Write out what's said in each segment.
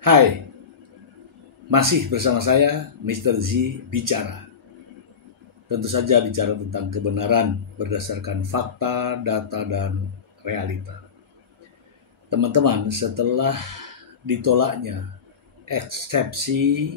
Hai, masih bersama saya Mr. Z bicara. Tentu saja bicara tentang kebenaran berdasarkan fakta, data, dan realita. Teman-teman, setelah ditolaknya eksepsi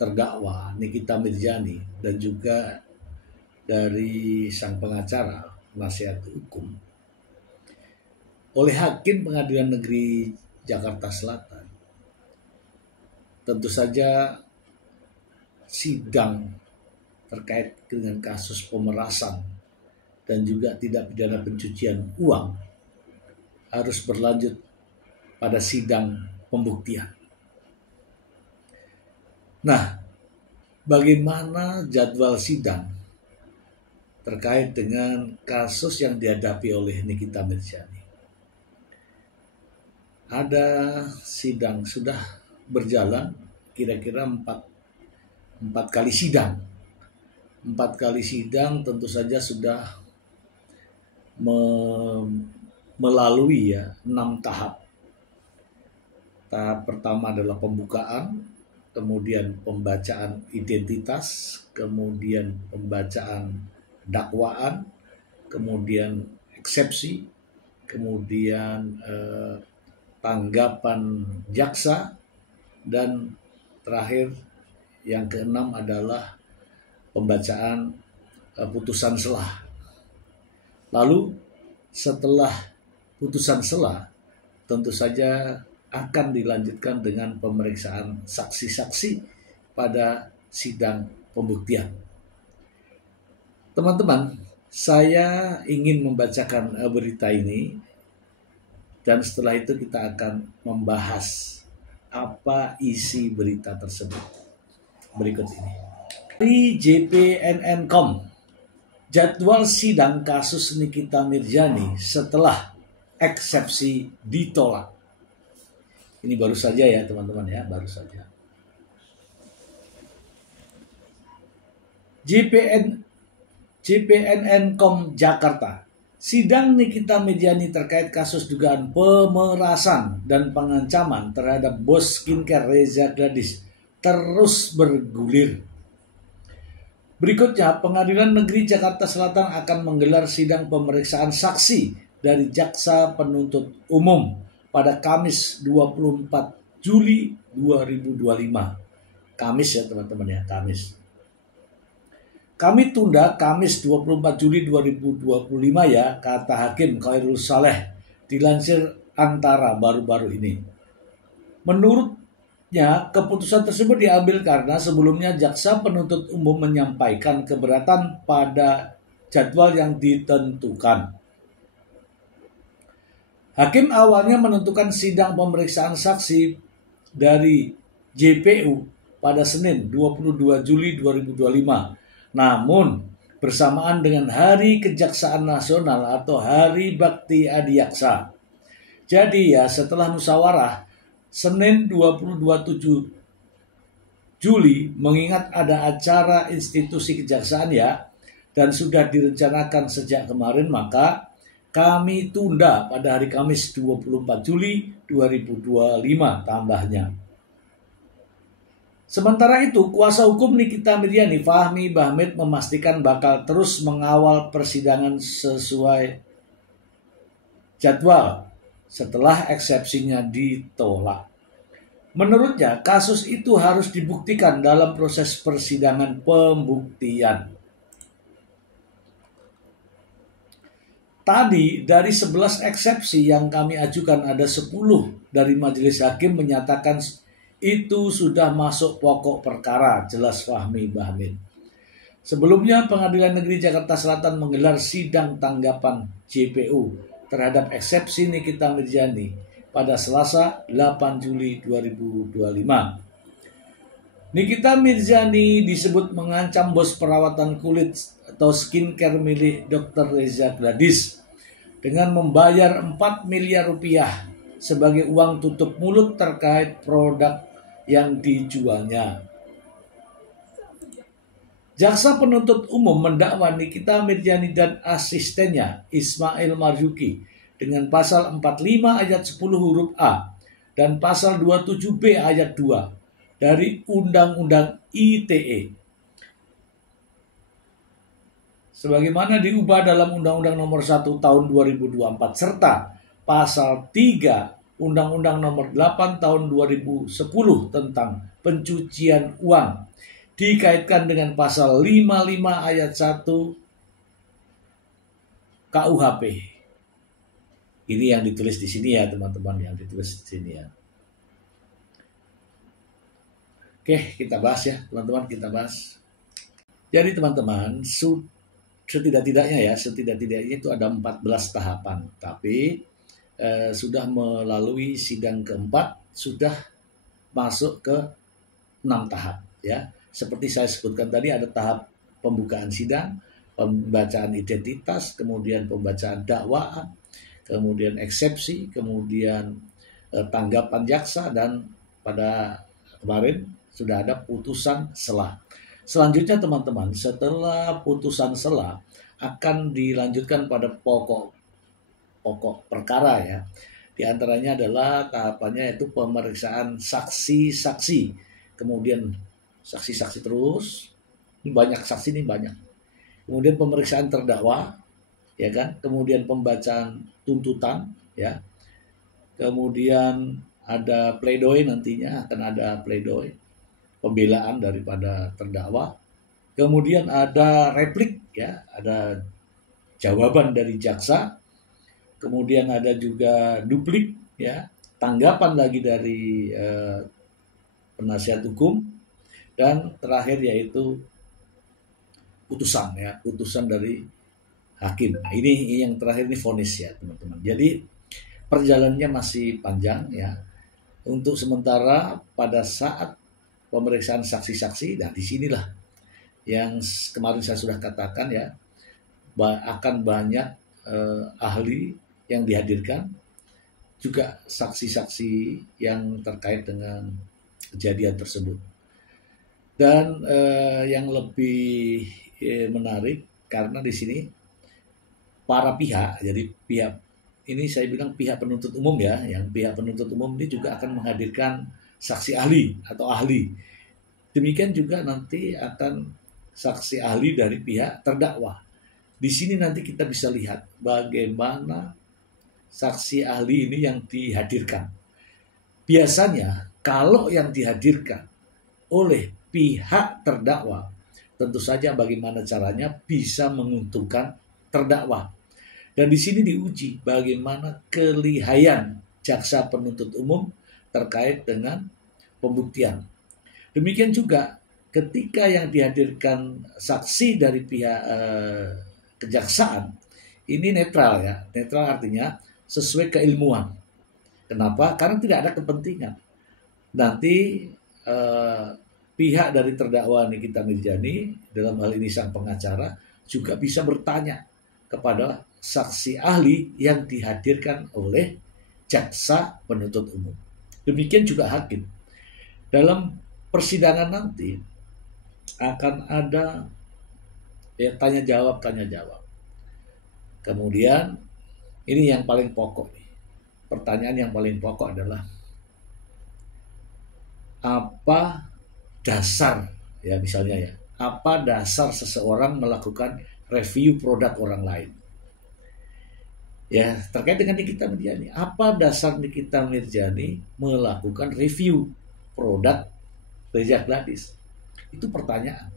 terdakwa Nikita Mirzani dan juga dari sang pengacara nasihat hukum oleh Hakim Pengadilan Negeri Jakarta Selatan, tentu saja sidang terkait dengan kasus pemerasan dan juga tidak pidana pencucian uang harus berlanjut pada sidang pembuktian. Nah, bagaimana jadwal sidang terkait dengan kasus yang dihadapi oleh Nikita Mirzani? Ada sidang sudah berjalan kira-kira empat kali sidang. 4 kali sidang tentu saja sudah melalui 6 tahap. Tahap pertama adalah pembukaan, kemudian pembacaan identitas, kemudian pembacaan dakwaan, kemudian eksepsi, kemudian tanggapan jaksa, dan terakhir yang keenam adalah pembacaan putusan selah. Lalu setelah putusan selah tentu saja akan dilanjutkan dengan pemeriksaan saksi-saksi pada sidang pembuktian. Teman-teman, saya ingin membacakan berita ini dan setelah itu kita akan membahas apa isi berita tersebut berikut ini. Dari JPNN.com, jadwal sidang kasus Nikita Mirzani setelah eksepsi ditolak. Ini baru saja ya teman-teman ya, baru saja. JPNN.com Jakarta. Sidang Nikita Mirzani terkait kasus dugaan pemerasan dan pengancaman terhadap bos skincare Reza Gladys terus bergulir. Berikutnya, Pengadilan Negeri Jakarta Selatan akan menggelar sidang pemeriksaan saksi dari Jaksa Penuntut Umum pada Kamis 24 Juli 2025. Kamis ya teman-teman ya, Kamis. Kami tunda Kamis 24 Juli 2025 ya, kata Hakim Khairul Saleh, dilansir Antara baru-baru ini. Menurutnya, keputusan tersebut diambil karena sebelumnya Jaksa Penuntut Umum menyampaikan keberatan pada jadwal yang ditentukan. Hakim awalnya menentukan sidang pemeriksaan saksi dari JPU pada Senin 22 Juli 2025. Namun, bersamaan dengan Hari Kejaksaan Nasional atau Hari Bakti Adiaksa. Jadi ya, setelah musyawarah, Senin 27 Juli mengingat ada acara institusi kejaksaan ya, dan sudah direncanakan sejak kemarin, maka kami tunda pada hari Kamis 24 Juli 2025 tambahnya. Sementara itu, kuasa hukum Nikita Mirzani, Fahmi Bahmid, memastikan bakal terus mengawal persidangan sesuai jadwal setelah eksepsinya ditolak. Menurutnya, kasus itu harus dibuktikan dalam proses persidangan pembuktian. Tadi dari 11 eksepsi yang kami ajukan, ada 10 dari majelis hakim menyatakan itu sudah masuk pokok perkara, jelas Fahmi Bahmid. Sebelumnya, Pengadilan Negeri Jakarta Selatan menggelar sidang tanggapan JPU terhadap eksepsi Nikita Mirzani pada Selasa 8 Juli 2025. Nikita Mirzani disebut mengancam bos perawatan kulit atau skincare milik Dr. Reza Gladys dengan membayar 4 miliar rupiah sebagai uang tutup mulut terkait produk yang dijualnya. Jaksa Penuntut Umum mendakwa Nikita Mirzani dan asistennya Ismail Marzuki dengan pasal 45 ayat 10 huruf A dan pasal 27B ayat 2 dari Undang-Undang ITE sebagaimana diubah dalam Undang-Undang Nomor 1 Tahun 2024 serta pasal 3 Undang-Undang Nomor 8 Tahun 2010 tentang pencucian uang dikaitkan dengan pasal 55 ayat 1 KUHP. Ini yang ditulis di sini ya teman-teman, yang ditulis di sini ya. Oke, kita bahas ya teman-teman, kita bahas. Jadi teman-teman, setidak-tidaknya itu ada 14 tahapan. Tapi sudah melalui sidang keempat, sudah masuk ke 6 tahap ya. Seperti saya sebutkan tadi, ada tahap pembukaan sidang, pembacaan identitas, kemudian pembacaan dakwaan, kemudian eksepsi, kemudian tanggapan jaksa, dan pada kemarin sudah ada putusan sela. Selanjutnya teman-teman, setelah putusan sela akan dilanjutkan pada pokok perkara ya. Di antaranya adalah tahapannya yaitu pemeriksaan saksi-saksi, kemudian saksi-saksi terus, ini banyak saksi nih banyak. Kemudian pemeriksaan terdakwa, ya kan? Kemudian pembacaan tuntutan, ya. Kemudian ada pledoi, nantinya akan ada pledoi, pembelaan daripada terdakwa. Kemudian ada replik, ya, ada jawaban dari jaksa. Kemudian ada juga duplik, ya, tanggapan lagi dari penasihat hukum. Dan terakhir yaitu putusan ya, putusan dari hakim. Nah, ini yang terakhir, ini vonis ya teman-teman. Jadi perjalanannya masih panjang ya. Untuk sementara pada saat pemeriksaan saksi-saksi, nah disinilah yang kemarin saya sudah katakan ya, akan banyak ahli yang dihadirkan, juga saksi-saksi yang terkait dengan kejadian tersebut. Dan yang lebih menarik karena di sini para pihak, jadi pihak ini saya bilang pihak penuntut umum ya, yang pihak penuntut umum ini juga akan menghadirkan saksi ahli atau ahli. Demikian juga nanti akan saksi ahli dari pihak terdakwa. Di sini nanti kita bisa lihat bagaimana saksi ahli ini yang dihadirkan. Biasanya kalau yang dihadirkan oleh pihak terdakwa, tentu saja bagaimana caranya bisa menguntungkan terdakwa. Dan di sini diuji bagaimana kelihayan jaksa penuntut umum terkait dengan pembuktian. Demikian juga ketika yang dihadirkan saksi dari pihak kejaksaan ini netral ya. Netral artinya sesuai keilmuan. Kenapa? Karena tidak ada kepentingan. Nanti pihak dari terdakwa Nikita Mirzani, dalam hal ini sang pengacara, juga bisa bertanya kepada saksi ahli yang dihadirkan oleh jaksa penuntut umum. Demikian juga hakim. Dalam persidangan nanti akan ada ya tanya jawab. Kemudian ini yang paling pokok nih. Pertanyaan yang paling pokok adalah apa dasar ya, misalnya ya, apa dasar seseorang melakukan review produk orang lain? Ya, terkait dengan Nikita Mirzani, apa dasar Nikita Mirzani melakukan review produk Reza Gladys? Itu pertanyaan.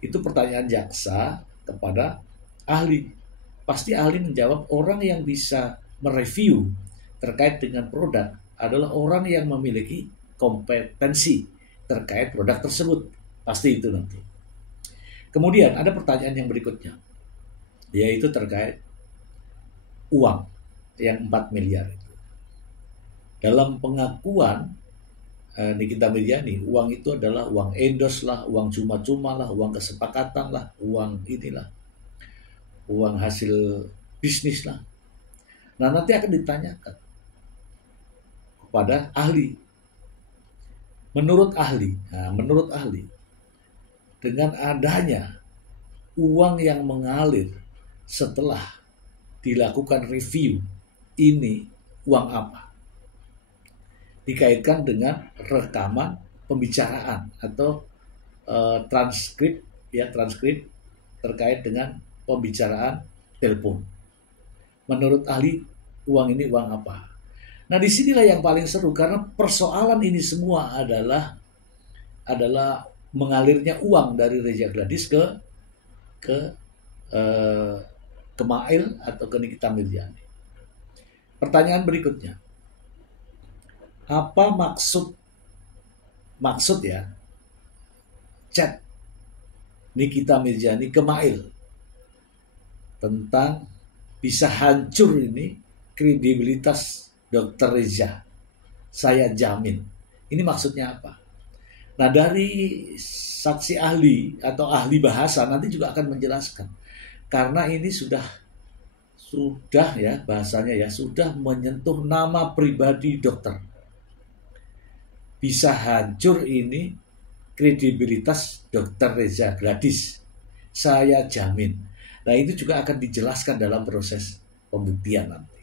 Itu pertanyaan jaksa kepada ahli. Pasti ahli menjawab orang yang bisa mereview terkait dengan produk adalah orang yang memiliki kompetensi terkait produk tersebut. Pasti itu nanti. Kemudian ada pertanyaan yang berikutnya, yaitu terkait uang yang 4 miliar itu. Dalam pengakuan Nikita Mirzani, uang itu adalah uang endorse lah, uang cuma-cuma lah, uang kesepakatan lah, uang inilah, uang hasil bisnis lah. Nah, nanti akan ditanyakan kepada ahli. Menurut ahli, dengan adanya uang yang mengalir setelah dilakukan review, ini uang apa? dikaitkan dengan rekaman pembicaraan atau transkrip terkait dengan pembicaraan telepon. Menurut ahli, uang ini uang apa? Nah, disinilah yang paling seru karena persoalan ini semua adalah mengalirnya uang dari Reza Gladys ke eh, ke Mail atau ke Nikita Mirzani. Pertanyaan berikutnya, apa maksud ya chat Nikita Mirzani ke Mail tentang bisa hancur ini kredibilitas Dr. Reza? Saya jamin. Ini maksudnya apa? Nah, dari saksi ahli atau ahli bahasa nanti juga akan menjelaskan. Karena ini sudah ya bahasanya ya, sudah menyentuh nama pribadi dokter. Bisa hancur ini kredibilitas Dr. Reza Gladys. Saya jamin. Nah, itu juga akan dijelaskan dalam proses pembuktian nanti.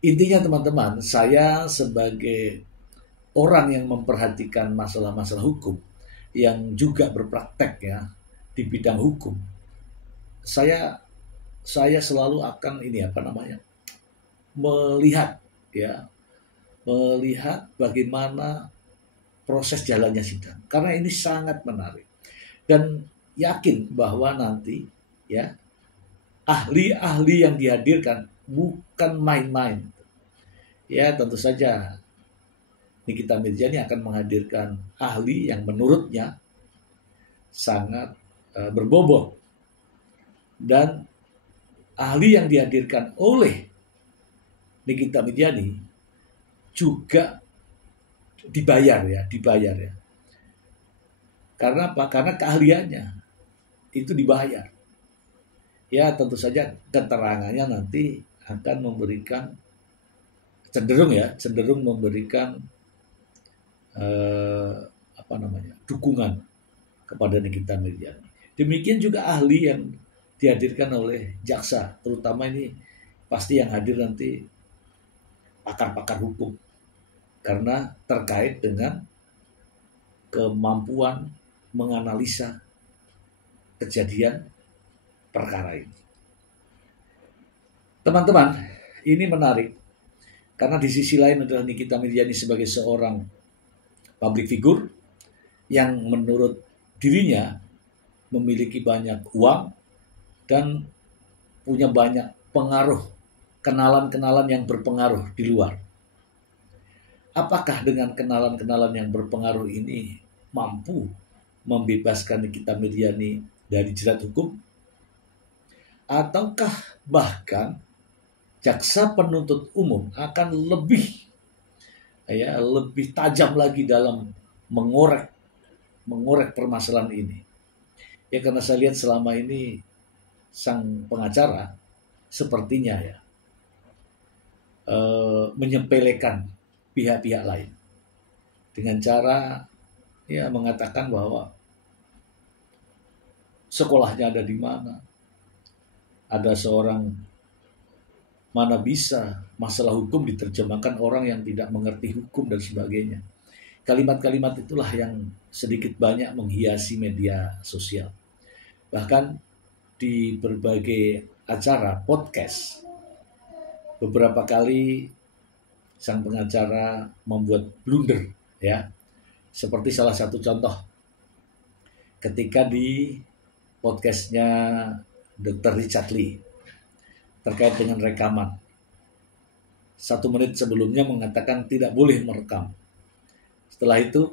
Intinya teman-teman, saya sebagai orang yang memperhatikan masalah-masalah hukum, yang juga berpraktek ya di bidang hukum, saya selalu akan melihat bagaimana proses jalannya sidang, karena ini sangat menarik dan yakin bahwa nanti ya ahli-ahli yang dihadirkan bukan main-main. Ya, tentu saja Nikita Mirzani akan menghadirkan ahli yang menurutnya sangat berbobot, dan ahli yang dihadirkan oleh Nikita Mirzani juga dibayar ya. Karena apa? Karena keahliannya itu dibayar. Ya, tentu saja keterangannya nanti akan memberikan cenderung memberikan dukungan kepada Nikita Mirzani. Demikian juga ahli yang dihadirkan oleh jaksa, terutama ini pasti yang hadir nanti pakar-pakar hukum, karena terkait dengan kemampuan menganalisa kejadian perkara ini. Teman-teman, ini menarik karena di sisi lain adalah Nikita Mirzani sebagai seorang public figure yang menurut dirinya memiliki banyak uang dan punya banyak pengaruh, kenalan-kenalan yang berpengaruh di luar. Apakah dengan kenalan-kenalan yang berpengaruh ini mampu membebaskan Nikita Mirzani dari jerat hukum? Ataukah bahkan jaksa penuntut umum akan lebih tajam lagi dalam mengorek permasalahan ini? Ya, karena saya lihat selama ini sang pengacara sepertinya menyepelekan pihak-pihak lain dengan cara mengatakan bahwa sekolahnya ada di mana, ada seorang, mana bisa masalah hukum diterjemahkan orang yang tidak mengerti hukum dan sebagainya. Kalimat-kalimat itulah yang sedikit banyak menghiasi media sosial. Bahkan di berbagai acara podcast, beberapa kali sang pengacara membuat blunder ya. Seperti salah satu contoh ketika di podcastnya Dr. Richard Lee terkait dengan rekaman. 1 menit sebelumnya mengatakan tidak boleh merekam. Setelah itu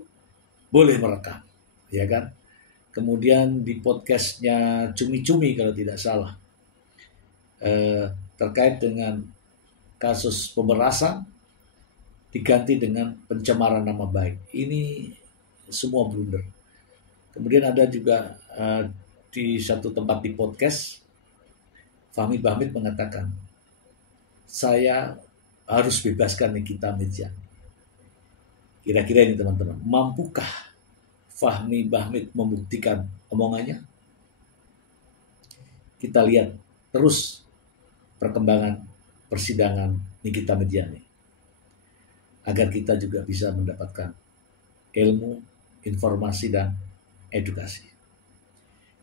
boleh merekam, ya kan? Kemudian di podcastnya Cumi-Cumi kalau tidak salah, terkait dengan kasus pemerasan diganti dengan pencemaran nama baik. Ini semua blunder. Kemudian ada juga di satu tempat di podcast, Fahmi Bahmid mengatakan, saya harus bebaskan Nikita Mirzani. Kira-kira ini teman-teman, mampukah Fahmi Bahmid membuktikan omongannya? Kita lihat terus perkembangan persidangan Nikita Mirzani. agar kita juga bisa mendapatkan ilmu, informasi, dan edukasi.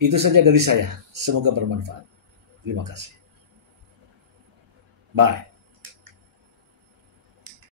Itu saja dari saya. Semoga bermanfaat. Terima kasih. Bye.